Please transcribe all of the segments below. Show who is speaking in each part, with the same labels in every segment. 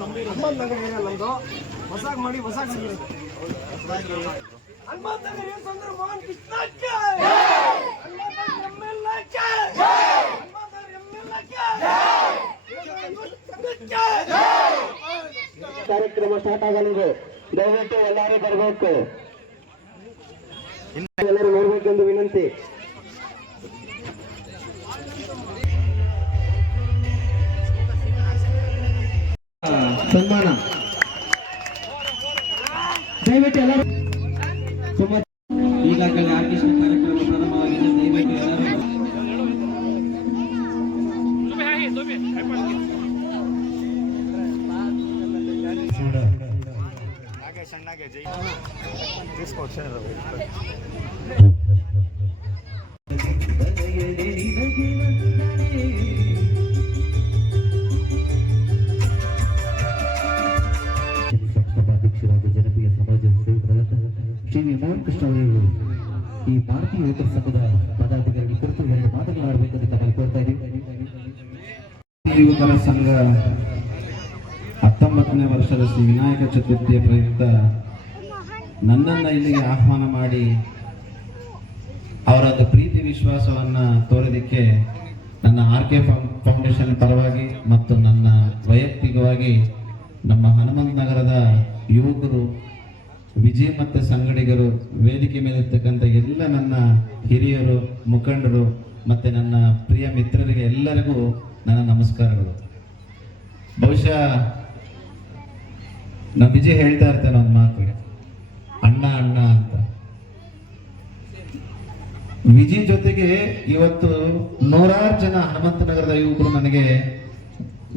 Speaker 1: ನಮ್ದು ಹೊಸಾಗ್ ಮಾಡಿ ಹೊಸಾಗ್
Speaker 2: ಕಾರ್ಯಕ್ರಮ ಸ್ಟಾರ್ಟ್ ಆಗಲಿದೆ. ದಯವಿಟ್ಟು ಎಲ್ಲರೂ ಬರಬೇಕು.
Speaker 3: ಜನಪ್ರಿಯ ಸಮಾಜ ಸೇವಕರಾದ ಶ್ರೀ ಮೋಹನ್ ಕೃಷ್ಣ ಅವರು ಈ ಭಾರತೀಯ ಯುವಕರ ಸಂಘದ ಪದಾಧಿಕಾರಿಗಳ ಕುರಿತು ಎರಡು ಮಾತುಗಳಾಡಬೇಕಂತ ತಮ್ಮಲ್ಲಿ ಕೋರ್ತಾ ಇದ್ದೀವಿ
Speaker 4: ಯುವಕರ ಸಂಘ ಹತ್ತೊಂಬತ್ತನೇ ವರ್ಷದ ಶ್ರೀ ವಿನಾಯಕ ಚತುರ್ಥಿಯ ಪ್ರಯುಕ್ತ ನನ್ನನ್ನು ಇಲ್ಲಿಗೆ ಆಹ್ವಾನ ಮಾಡಿ ಅವರದ್ದು ಪ್ರೀತಿ ವಿಶ್ವಾಸವನ್ನು ತೋರೋದಕ್ಕೆ ನನ್ನ ಆರ್ ಕೆ ಫೌಂಡೇಶನ್ ಪರವಾಗಿ ಮತ್ತು ನನ್ನ ವೈಯಕ್ತಿಕವಾಗಿ ನಮ್ಮ ಹನುಮಂತ ನಗರದ ಯುವಕರು ವಿಜಯ್ ಮತ್ತು ಸಂಗಡಿಗರು, ವೇದಿಕೆ ಮೇಲೆ ಇರ್ತಕ್ಕಂಥ ಎಲ್ಲ ನನ್ನ ಹಿರಿಯರು, ಮುಖಂಡರು ಮತ್ತು ನನ್ನ ಪ್ರಿಯ ಮಿತ್ರರಿಗೆ ಎಲ್ಲರಿಗೂ ನನ್ನ ನಮಸ್ಕಾರಗಳು. ಬಹುಶಃ ನಾನು ವಿಜಯ್ ಹೇಳ್ತಾ ಇರ್ತೇನೆ ಒಂದು ಮಾತು. ಅಣ್ಣ ಅಣ್ಣ ಅಂತ. ವಿಜಿ ಜೊತೆಗೆ ಇವತ್ತು ನೂರಾರು ಜನ ಹನುಮಂತನಗರದ ಯುವಕರು ನನಗೆ,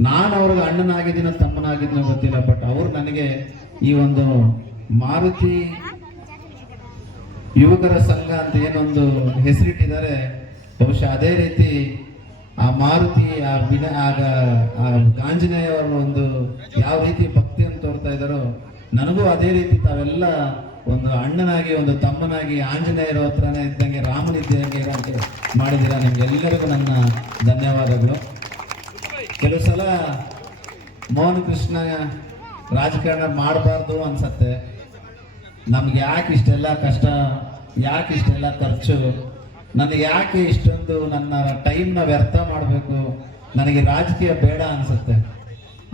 Speaker 4: ನಾನು ಅವ್ರಿಗೆ ಅಣ್ಣನಾಗಿದ್ದೀನ, ತಮ್ಮನಾಗಿದ್ದೀನೋ ಗೊತ್ತಿಲ್ಲ ಬಟ್ ಅವರು ನನಗೆ ಈ ಒಂದು ಮಾರುತಿ ಯುವಕರ ಸಂಘ ಅಂತ ಏನೊಂದು ಹೆಸರಿಟ್ಟಿದ್ದಾರೆ. ಬಹುಶಃ ಅದೇ ರೀತಿ ಆ ಮಾರುತಿ, ಆ ಬಿನ ಆಗ ಆ ಆಂಜನೇಯ ಅವರ ಒಂದು ಯಾವ ರೀತಿ ಭಕ್ತಿಯನ್ನು ತೋರ್ತಾ ಇದ್ದಾರೋ, ನನಗೂ ಅದೇ ರೀತಿ ತಾವೆಲ್ಲ ಒಂದು ಅಣ್ಣನಾಗಿ, ಒಂದು ತಮ್ಮನಾಗಿ, ಆಂಜನೇಯರ ಹತ್ರನೇ ಇದ್ದಂಗೆ ರಾಮನಿದ್ದಂಗೆ ಇರೋಂಗೆ ಮಾಡಿದ್ದೀರಾ ನಿಮ್ಗೆಲ್ಲರಿಗೂ ನನ್ನ ಧನ್ಯವಾದಗಳು. ಕೆಲವು ಸಲ ಮೋಹನ್ ಕೃಷ್ಣ ರಾಜಕಾರಣ ಮಾಡಬಾರ್ದು ಅನ್ಸತ್ತೆ. ನಮ್ಗೆ ಯಾಕೆ ಇಷ್ಟೆಲ್ಲ ಕಷ್ಟ, ಯಾಕೆ ಇಷ್ಟೆಲ್ಲ ಖರ್ಚು, ನನಗೆ ಯಾಕೆ ಇಷ್ಟೊಂದು ನನ್ನ ಟೈಮ್ನ ವ್ಯರ್ಥ ಮಾಡಬೇಕು, ನನಗೆ ರಾಜಕೀಯ ಬೇಡ ಅನಿಸುತ್ತೆ.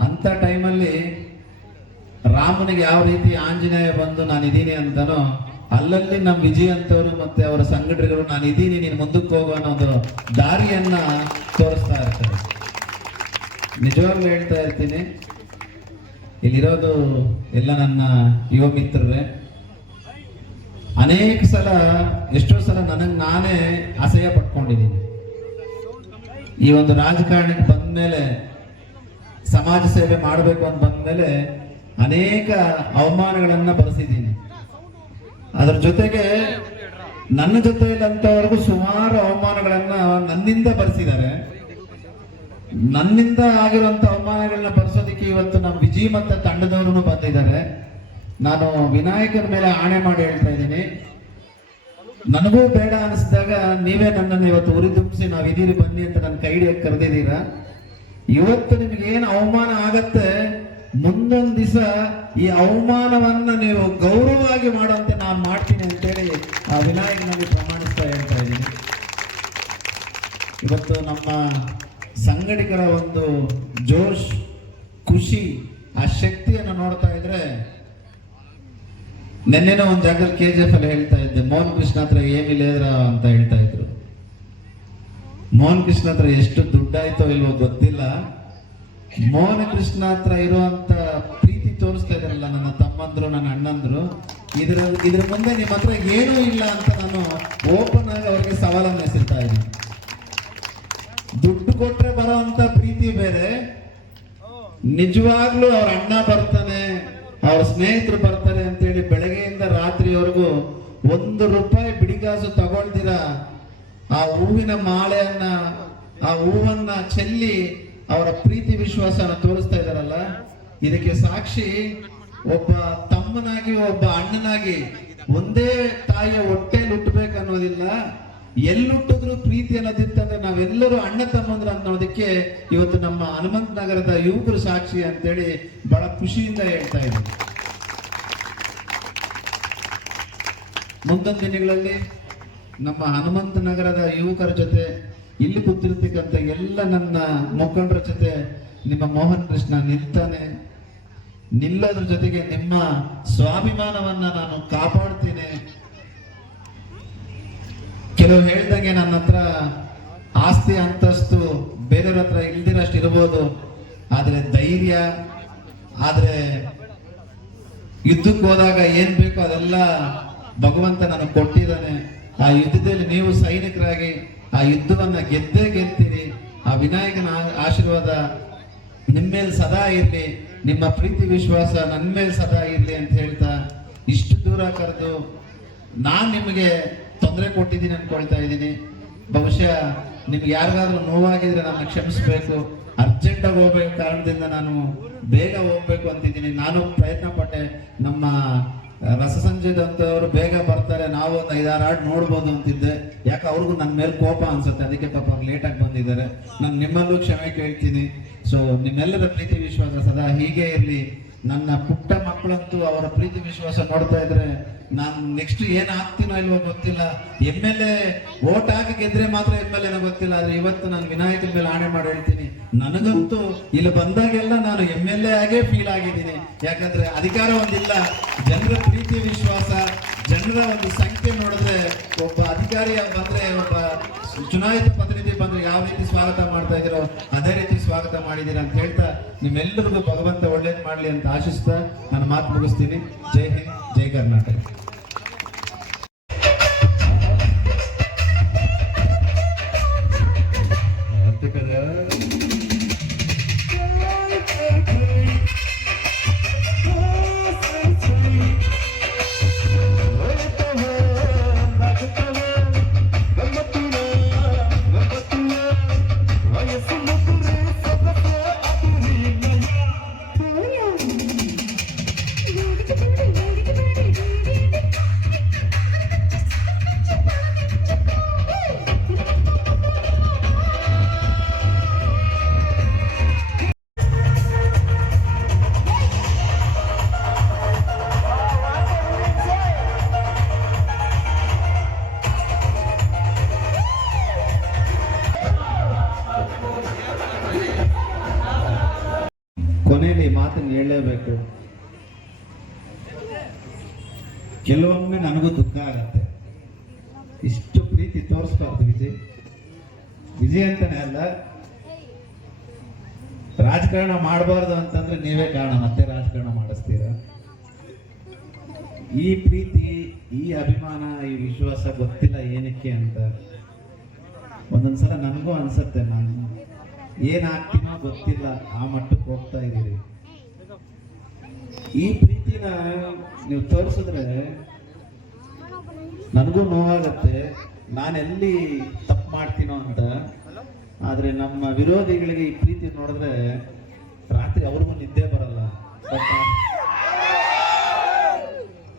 Speaker 4: ಅಂಥ ಟೈಮಲ್ಲಿ ರಾಮನಿಗೆ ಯಾವ ರೀತಿ ಆಂಜನೇಯ ಬಂದು ನಾನು ಇದ್ದೀನಿ ಅಂತನೋ, ಅಲ್ಲಲ್ಲಿ ನಮ್ಮ ವಿಜಯ್ ಅಂತವರು ಮತ್ತೆ ಅವರ ಸಂಘಟನೆಗಳು ನಾನು ಇದ್ದೀನಿ, ನೀನು ಮುಂದಕ್ಕೆ ಹೋಗೋ ಅನ್ನೋ ಒಂದು ದಾರಿಯನ್ನ ತೋರಿಸ್ತಾ ಇರ್ತಾರೆ. ನಿಜವಾಗ್ಲೂ ಹೇಳ್ತಾ ಇರ್ತೀನಿ. ಇಲ್ಲಿರೋದು ಎಲ್ಲ ನನ್ನ ಯುವ ಮಿತ್ರರೇ. ಅನೇಕ ಸಲ, ಎಷ್ಟೋ ಸಲ ನನಗೆ ನಾನೇ ಅಸಹ್ಯ ಪಟ್ಕೊಂಡಿದ್ದೀನಿ. ಈ ಒಂದು ರಾಜಕಾರಣಕ್ಕೆ ಬಂದ್ಮೇಲೆ, ಸಮಾಜ ಸೇವೆ ಮಾಡಬೇಕು ಅಂತ ಬಂದ್ಮೇಲೆ ಅನೇಕ ಅವಮಾನಗಳನ್ನ ಬರೆಸಿದ್ದೀನಿ ಅದರ ಜೊತೆಗೆ ನನ್ನ ಜೊತೆಯಲ್ಲಂತವರೆಗೂ ಸುಮಾರು ಅವಮಾನಗಳನ್ನ ನನ್ನಿಂದ ಬರೆಸಿದ್ದಾರೆ. ನನ್ನಿಂದ ಆಗಿರುವಂತ ಅವಮಾನಗಳನ್ನ ಬರ್ಸೋದಕ್ಕೆ ಇವತ್ತು ನಮ್ಮ ವಿಜಯ್ ಮತ್ತು ತಂಡದವರು ಬಂದಿದ್ದಾರೆ. ನಾನು ವಿನಾಯಕನ ಮೇಲೆ ಆಣೆ ಮಾಡಿ ಹೇಳ್ತಾ ಇದ್ದೀನಿ. ನನಗೂ ಬೇಡ ಅನಿಸಿದಾಗ ನೀವೇ ನನ್ನನ್ನು ಇವತ್ತು ಉರಿದುಂಬಿಸಿ ನಾವು ಇದೀರಿ ಬನ್ನಿ ಅಂತ ನನ್ನ ಕೈ ಹಿಡಿಯಕ್ಕೆ ಕರೆದಿದ್ದೀರಾ? ಇವತ್ತು ನಿಮ್ಗೆ ಏನು ಅವಮಾನ ಆಗತ್ತೆ? ಮುಂದೊಂದು ದಿವಸ ಈ ಅವಮಾನವನ್ನ ನೀವು ಗೌರವವಾಗಿ ಮಾಡುವಂತೆ ನಾನು ಮಾಡ್ತೀನಿ ಅಂತೇಳಿ ಆ ವಿನಾಯಕನಲ್ಲಿ ಪ್ರಮಾಣಿಸ್ತಾ ಹೇಳ್ತಾ ಇದ್ದೀನಿ. ಇವತ್ತು ನಮ್ಮ ಸಂಘಟಕರ ಒಂದು ಜೋಶ್ ಖುಷಿ, ಆ ಶಕ್ತಿಯನ್ನು ನೋಡ್ತಾ ಇದ್ರೆ ನಿನ್ನೆನೋ ಒಂದು ಜಾಗದಲ್ಲಿ ಕೆ ಜಿ ಎಫ್ ಅಲ್ಲಿ ಹೇಳ್ತಾ ಇದ್ದೆ, ಮೋಹನ್ ಕೃಷ್ಣ ಹತ್ರ ಏನಿಲ್ಲ ಅಂತ ಹೇಳ್ತಾ ಇದ್ರು. ಮೋಹನ್ ಕೃಷ್ಣ ಹತ್ರ ಎಷ್ಟು ದುಡ್ಡಾಯ್ತೋ ಇಲ್ವೋ ಗೊತ್ತಿಲ್ಲ. ಮೋಹನ ಕೃಷ್ಣ ಹತ್ರ ಇರುವಂತ ಪ್ರೀತಿ ತೋರಿಸ್ತಾ ಇದಾರಲ್ಲ ನನ್ನ ತಮ್ಮಂದ್ರು, ನನ್ನ ಅಣ್ಣಂದ್ರು. ಇದ್ರ ಇದ್ರ ಮುಂದೆ ನಿಮ್ಮ ಹತ್ರ ಏನೂ ಇಲ್ಲ ಅಂತ ನಾನು ಓಪನ್ ಆಗಿ ಅವ್ರಿಗೆ ಸವಾಲನ್ನು ಎಸೆತಾ ಇದ್ದೀನಿ. ದುಡ್ಡು ಕೊಟ್ರೆ ಬರೋಂತ ಪ್ರೀತಿ ಬೇರೆ. ನಿಜವಾಗ್ಲೂ ಅವ್ರ ಅಣ್ಣ ಬರ್ತಾನೆ, ಅವ್ರ ಸ್ನೇಹಿತರು ಬರ್ತಾರೆ ಅಂತೇಳಿ ಬೆಳಗ್ಗೆಯಿಂದ ರಾತ್ರಿವರೆಗೂ ಒಂದು ರೂಪಾಯಿ ಬಿಡಿಗಾಸು ತಗೊಳ್ದಿರ? ಆ ಹೂವಿನ ಮಾಲೆಯನ್ನ ಆ ಹೂವನ್ನ ಚೆಲ್ಲಿ ಅವರ ಪ್ರೀತಿ ವಿಶ್ವಾಸನ ತೋರಿಸ್ತಾ ಇದಾರಲ್ಲ ಇದಕ್ಕೆ ಸಾಕ್ಷಿ ಒಬ್ಬ ತಮ್ಮನಾಗಿ, ಒಬ್ಬ ಅಣ್ಣನಾಗಿ ಒಂದೇ ತಾಯಿಯ ಹೊಟ್ಟೆಲಿ ಹುಟ್ಟಬೇಕನ್ನೋದಿಲ್ಲ ಎಲ್ಲುಟ್ಟಿದ್ರು ಪ್ರೀತಿ ಅನ್ನೋದಿತ್ತಂದ್ರೆ ನಾವೆಲ್ಲರೂ ಅಣ್ಣ ತಮ್ಮಂದ್ರ ಅನ್ನೋದಕ್ಕೆ ಇವತ್ತು ನಮ್ಮ ಹನುಮಂತ ನಗರದ ಯುವಕರು ಸಾಕ್ಷಿ ಅಂತೇಳಿ ಬಹಳ ಖುಷಿಯಿಂದ ಹೇಳ್ತಾ ಇದ್ದೀನಿ ಮುಂದಿನ ದಿನಗಳಲ್ಲಿ ನಮ್ಮ ಹನುಮಂತ ನಗರದ ಯುವಕರ ಜೊತೆ ಇಲ್ಲಿ ಕೂತಿರ್ತಕ್ಕಂಥ ಎಲ್ಲ ನನ್ನ ಮುಖಂಡರ ಜೊತೆ ನಿಮ್ಮ ಮೋಹನ್ ಕೃಷ್ಣ ನಿಲ್ತಾನೆ ನಿಲ್ಲದ್ರ ಜೊತೆಗೆ ನಿಮ್ಮ ಸ್ವಾಭಿಮಾನವನ್ನ ನಾನು ಕಾಪಾಡ್ತೀನಿ. ಕೆಲವು ಹೇಳ್ದಂಗೆ ನನ್ನ ಹತ್ರ ಆಸ್ತಿ, ಅಂತಸ್ತು ಬೇರೆಯವ್ರ ಹತ್ರ ಇಲ್ದಿರಷ್ಟು ಇರ್ಬೋದು. ಆದ್ರೆ ಧೈರ್ಯ, ಆದ್ರೆ ಯುದ್ಧಕ್ಕೆ ಹೋದಾಗ ಏನ್ ಬೇಕೋ ಅದೆಲ್ಲ ಭಗವಂತ ನನಗೆ ಕೊಟ್ಟಿದ್ದಾನೆ. ಆ ಯುದ್ಧದಲ್ಲಿ ನೀವು ಸೈನಿಕರಾಗಿ ಆ ಯುದ್ಧವನ್ನ ಗೆದ್ದೇ ಗೆಲ್ತೀರಿ ಆ ವಿನಾಯಕನ ಆಶೀರ್ವಾದ ನಿಮ್ಮ ಮೇಲೆ ಸದಾ ಇರ್ಲಿ, ನಿಮ್ಮ ಪ್ರೀತಿ ವಿಶ್ವಾಸ ನನ್ನ ಮೇಲೆ ಸದಾ ಇರ್ಲಿ ಅಂತ ಹೇಳ್ತಾ ಇಷ್ಟು ದೂರ ಕರೆದು ನಾನು ನಿಮಗೆ ತೊಂದರೆ ಕೊಟ್ಟಿದ್ದೀನಿ ಅನ್ಕೊಳ್ತಾ ಇದ್ದೀನಿ. ಬಹುಶಃ ನಿಮ್ಗೆ ಯಾರಿಗಾದ್ರೂ ನೋವಾಗಿದ್ರೆ ನಾನು ಕ್ಷಮಿಸ್ಬೇಕು ಅರ್ಜೆಂಟಾಗಿ ಹೋಗ್ಬೇಕು ಕಾರಣದಿಂದ ನಾನು ಬೇಗ ಹೋಗ್ಬೇಕು ಅಂತಿದ್ದೀನಿ. ನಾನು ಪ್ರಯತ್ನ ಪಟ್ಟೆ ನಮ್ಮ ರಸಸಂಜಯದಂತವರು ಬೇಗ ಬರ್ತಾರೆ. ನಾವು ಒಂದು ಐದಾರು ಹಾಡು ನೋಡ್ಬೋದು ಅಂತಿದ್ದೆ. ಯಾಕೆ ಅವ್ರಿಗೂ ನನ್ನ ಮೇಲೆ ಕೋಪ ಅನ್ಸುತ್ತೆ. ಅದಕ್ಕೆ ಪಾಪ ಅವ್ರು ಲೇಟಾಗಿ ಬಂದಿದ್ದಾರೆ. ನಾನು ನಿಮ್ಮಲ್ಲೂ ಕ್ಷಮೆ ಕೇಳ್ತೀನಿ. ಸೊ ನಿಮ್ಮೆಲ್ಲರ ಪ್ರೀತಿ ವಿಶ್ವಾಸ ಸದಾ ಹೀಗೆ ಇರಲಿ. ನನ್ನ ಪುಟ್ಟ ಮಕ್ಕಳಂತೂ ಅವರ ಪ್ರೀತಿ ವಿಶ್ವಾಸ ನೋಡ್ತಾ ಇದ್ರೆ ನಾನು ನೆಕ್ಸ್ಟ್ ಏನ್ ಆಗ್ತೀನೋ ಇಲ್ವೋ ಗೊತ್ತಿಲ್ಲ. ಎಂ ಎಲ್ ಎ ಓಟ್ ಹಾಕಿ ಗೆದ್ರೆ ಮಾತ್ರ ಎಂ ಎಲ್ ಎನೋ ಗೊತ್ತಿಲ್ಲ. ಆದ್ರೆ ಇವತ್ತು ನಾನು ವಿನಾಯಕನ ಮೇಲೆ ಆಣೆ ಮಾಡಿ ಹೇಳ್ತೀನಿ. ನನಗಂತೂ ಇಲ್ಲಿ ಬಂದಾಗೆಲ್ಲ ನಾನು ಎಂ ಎಲ್ ಎ ಆಗೇ ಫೀಲ್ ಆಗಿದ್ದೀನಿ. ಯಾಕಂದ್ರೆ ಅಧಿಕಾರ ಒಂದಿಲ್ಲ. ಜನರ ಪ್ರೀತಿ ವಿಶ್ವಾಸ, ಜನರ ಒಂದು ಸಂಖ್ಯೆ ನೋಡಿದ್ರೆ ಒಬ್ಬ ಅಧಿಕಾರಿ ಬಂದ್ರೆ ಒಬ್ಬ ಚುನಾಯಿತ ಪ್ರತಿನಿಧಿ ಬಂದ್ರೆ ಯಾವ ರೀತಿ ಸ್ವಾಗತ ಮಾಡ್ತಾ ಇದ್ದೀರೋ ಅದೇ ರೀತಿ ಸ್ವಾಗತ ಮಾಡಿದ್ದೀರಾ ಅಂತ ಹೇಳ್ತಾ ನಿಮ್ಮೆಲ್ಲರಿಗೂ ಭಗವಂತ ಒಳ್ಳೇದು ಮಾಡಲಿ ಅಂತ ಆಶಿಸ್ತಾ ನನ್ನ ಮಾತು ಮುಗಿಸ್ತೀನಿ. ಜೈ ಹಿಂದ್, ಜೈ ಕರ್ನಾಟಕ. ವಿಜಯ. ವಿಜಯ್ ಅಂತಾನೆ ಅಲ್ಲ? ರಾಜಕಾರಣ ಮಾಡಬಾರ್ದು ಅಂತಂದ್ರೆ ನೀವೇ ಕಾರಣ, ಮತ್ತೆ ರಾಜಕಾರಣ ಮಾಡಿಸ್ತೀರ? ಈ ಪ್ರೀತಿ, ಈ ಅಭಿಮಾನ, ಈ ವಿಶ್ವಾಸ ಗೊತ್ತಿಲ್ಲ ಏನಕ್ಕೆ ಅಂತ. ಒಂದೊಂದ್ಸಲ ನನಗೂ ಅನ್ಸತ್ತೆ ನಾನು. ಏನಾಗ್ತೀನೋ ಗೊತ್ತಿಲ್ಲ, ಆ ಮಟ್ಟಕ್ಕೆ ಹೋಗ್ತಾ ಇದ್ದೀರಿ. ಈ ಪ್ರೀತಿನ ನೀವು ತೋರಿಸಿದ್ರೆ ನನಗೂ ನೋವಾಗತ್ತೆ. ನಾನೆಲ್ಲಿ ತಪ್ಪು ಮಾಡ್ತೀನೋ ಅಂತ. ಆದರೆ ನಮ್ಮ ವಿರೋಧಿಗಳಿಗೆ ಈ ಪ್ರೀತಿ ನೋಡಿದ್ರೆ ರಾತ್ರಿ ಅವ್ರಿಗೂ ನಿದ್ದೆ ಬರಲ್ಲ.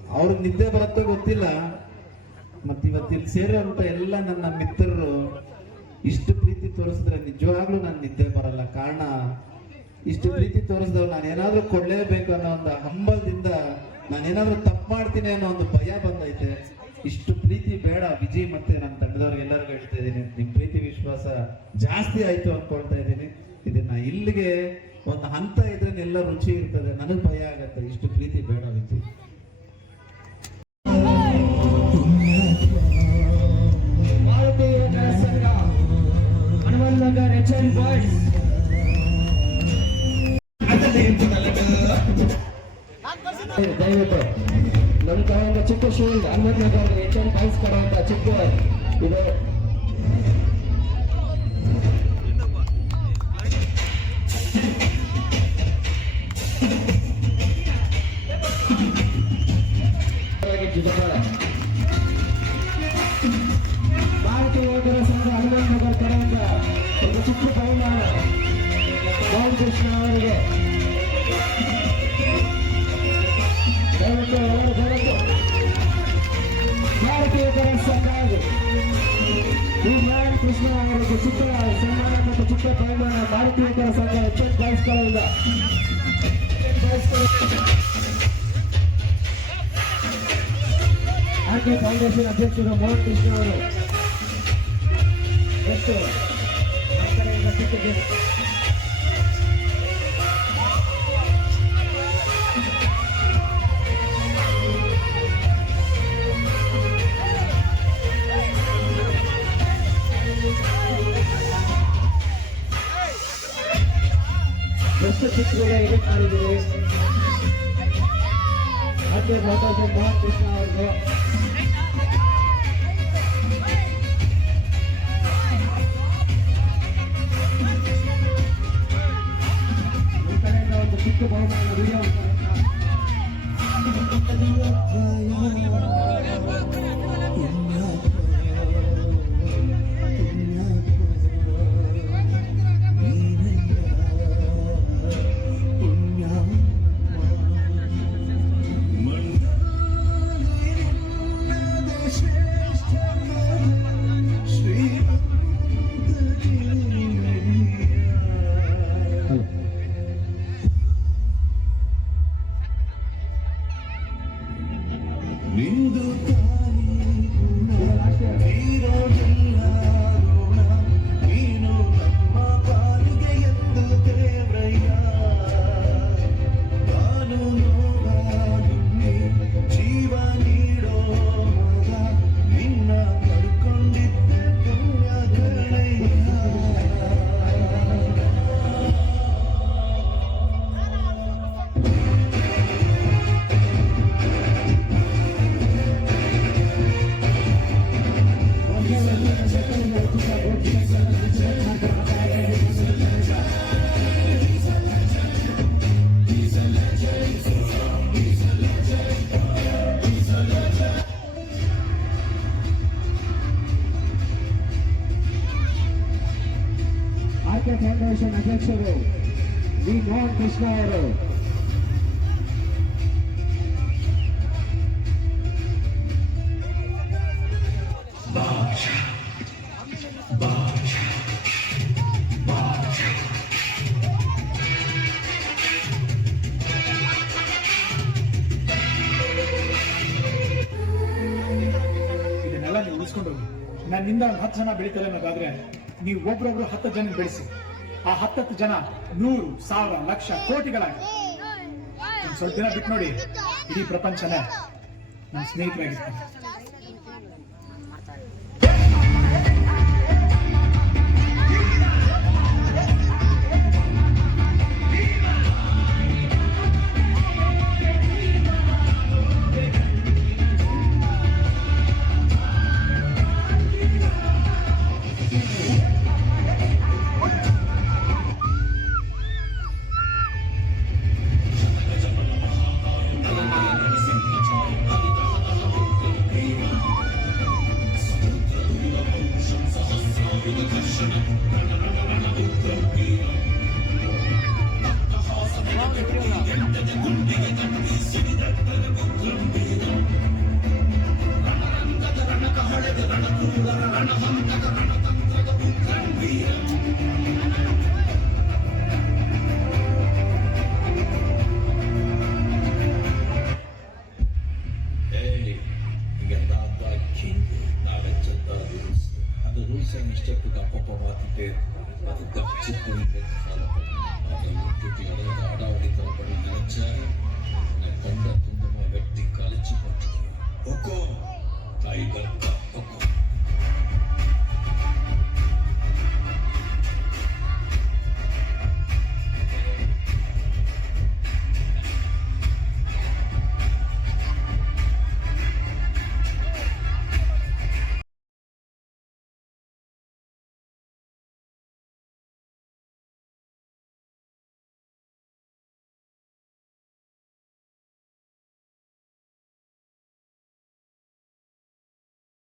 Speaker 4: ಅವ್ರಿಗೆ ನಿದ್ದೆ ಬರುತ್ತೋ ಗೊತ್ತಿಲ್ಲ. ಮತ್ತೆ ಇವತ್ತಿಲ್ಲಿ ಎಲ್ಲ ನನ್ನ ಮಿತ್ರರು ಇಷ್ಟು ಪ್ರೀತಿ ತೋರಿಸಿದ್ರೆ ನಿಜವಾಗ್ಲೂ ನಾನು ನಿದ್ದೆ ಬರಲ್ಲ. ಕಾರಣ, ಇಷ್ಟು ಪ್ರೀತಿ ತೋರಿಸಿದವ್ರು ನಾನು ಏನಾದರೂ ಕೊಡ್ಲೇಬೇಕು ಅನ್ನೋ ಒಂದು ಹಂಬಲದಿಂದ ನಾನೇನಾದರೂ ತಪ್ಪು ಮಾಡ್ತೀನಿ ಅನ್ನೋ ಒಂದು ಭಯ ಬಂದೈತೆ. ಇಷ್ಟು ಪ್ರೀತಿ ಬೇಡ ವಿಜಯ್ ಮತ್ತೆ ನನ್ನ ತಂಡದವ್ರಿಗೆ ಎಲ್ಲರಿಗೂ ಹೇಳ್ತಾ ಇದ್ದೀನಿ. ನಿಮ್ ಪ್ರೀತಿ ವಿಶ್ವಾಸ ಜಾಸ್ತಿ ಆಯ್ತು ಅಂದ್ಕೊಳ್ತಾ ಇದ್ದೀನಿ. ಇದನ್ನ ಇಲ್ಲಿಗೆ ಒಂದು ಹಂತ ಇದ್ರೆ ಎಲ್ಲ ರುಚಿ ಇರ್ತದೆ. ನನಗೆ ಭಯ ಆಗತ್ತೆ. ಇಷ್ಟು ಪ್ರೀತಿ ಬೇಡ ವಿಜಯ್
Speaker 1: ದಯವಿಟ್ಟು. ನಮ್ಮ ಕಡೆಯಿಂದ ಚಿಕ್ಕ school Hanumantha Nagar H N boys ಕಡೆಯಿಂದ ಚಿಕ್ಕ ಇದು ಭಾರತೀಯ ಯುವಕರ ಸಂಘ ಎಚ್ ಎಚ್ ಬಾಯ್ಸ್ಗಳಿಂದ ಆಕೆ ಫೌಂಡೇಶನ್ ಅಧ್ಯಕ್ಷರು ಮೋಹನ್ ಕೃಷ್ಣ ಅವರು ಎಷ್ಟು ಆ ಕಡೆಯಿಂದ ಸಿಕ್ಕಿದ್ದೇನೆ ಎಷ್ಟು ಚಿತ್ರಗಳ ಎಡಿಟ್ ಮಾಡಿದ್ದೀವಿ ಮತ್ತೆ ಫೋಟೋಸ್ ಮೋಹನ್ ಕೃಷ್ಣ ಅಧ್ಯಕ್ಷರು ವಿ ಮೋಹನ್ ಕೃಷ್ಣ ಅವರು.
Speaker 5: ಇದನ್ನೆಲ್ಲ ನೀವು ಉಳಿಸ್ಕೊಂಡು ನನ್ನಿಂದ ಒಂದು ಹತ್ತು ಜನ ಬೆಳಿತಾರೆ ಅನ್ನೋದಾದ್ರೆ, ನೀವು ಒಬ್ರೊಬ್ರು ಹತ್ತು ಜನ ಬೆಳೆಸಿ. ಆ ಹತ್ತತ್ತು ಜನ ನೂರು, ಸಾವಿರ, ಲಕ್ಷ, ಕೋಟಿಗಳಾಗಿ. ಸ್ವಲ್ಪ ದಿನ ಬಿಟ್ಟು ನೋಡಿ, ಇಡೀ ಪ್ರಪಂಚನೇ ನಮ್ಮ ಸ್ನೇಹಿತರಾಗಿರ್ತಾರೆ.
Speaker 6: very good.